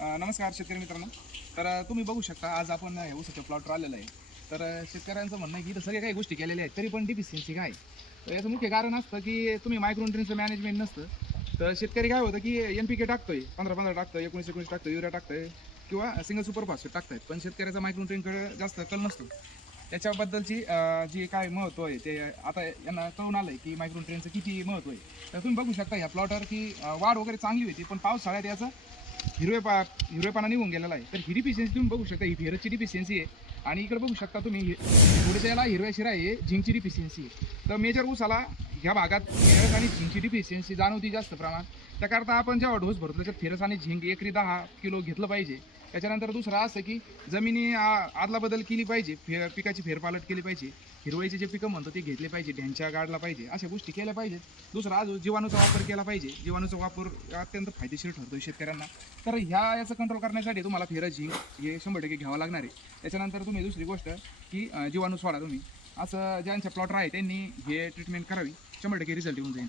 नमस्कार शेतकरी मित्रांनो. तर तुम्ही बघू शकता आज आपण ऊसाच्या प्लॉटवर आलेलं आहे. तर शेतकऱ्यांचं म्हणणं आहे की इथं सगळ्या काही गोष्टी केलेल्या आहेत तरी पण डिफिशियन्सी काय तर याचं मुख्य कारण असतं की तुम्ही मायक्रोन्ट्रीनचं मॅनेजमेंट नसतं. तर शेतकरी काय होतं की एन पी के टाकतोय पंधरा पंधरा टाकतोय एकोणीस एकोणीस टाकतोय युरिया टाकतोय किंवा सिंगल सुपरफास्ट टाकतायत. पण शेतकऱ्याचा मायक्रोन्ट्रीनकडे जास्त कल नसतो. त्याच्याबद्दलची जी काय महत्त्व आहे ते आता यांना कळून आलं आहे की मायक्रोन्ट्रेनचं किती महत्त्व आहे. तर तुम्ही बघू शकता ह्या प्लॉटवर की वाढ वगैरे चांगली होती पण पावसाळ्यात याचं हिरवे पा हिरवेपणा निघून गेलेला आहे. तर ही डिफिशियन्सी तुम्ही बघू शकता. ही फेरसची डिफिशियन्सी आहे. आणि इकडे बघू शकता तुम्ही हि- पुढच्या याला हिरव्या शिरा आहे झिंकची डिफिशियन्सी आहे. तर मेजर ऊसाला ह्या भागात फेरस आणि झिंकची डिफिशियन्सी जाणवती जास्त प्रमाणात. त्याकरता आपण जेव्हा डोस भरतो त्याच्यात फेरस आणि झिंक एकरी दहा किलो घेतलं पाहिजे. त्याच्यानंतर दुसरं असं की जमिनी आ- आदला बदल केली पाहिजे फे पिकाची फेरपालट केली पाहिजे हिरवाईचे जे पिकं म्हणतो ते घेतले पाहिजे ढ्यांच्या गाडला पाहिजे अशा गोष्टी केल्या पाहिजेत. दुसरं अजून जीवाणूचा वापर केला पाहिजे. जीवाणूचा वापर अत्यंत फायदेशीर ठरतो शेतकऱ्यांना. तर ह्या याचं कंट्रोल करण्यासाठी तुम्हाला फेरस झिंक हे शंभर टक्के घ्यावं लागणार आहे. त्याच्यानंतर तुम्ही दुसरी गोष्ट की जीवाणू सोडा तुम्ही. असं ज्यांच्या प्लॉटर आहे त्यांनी हे ट्रीटमेंट करावी. शंभर टक्के रिझल्ट येऊन जाईल.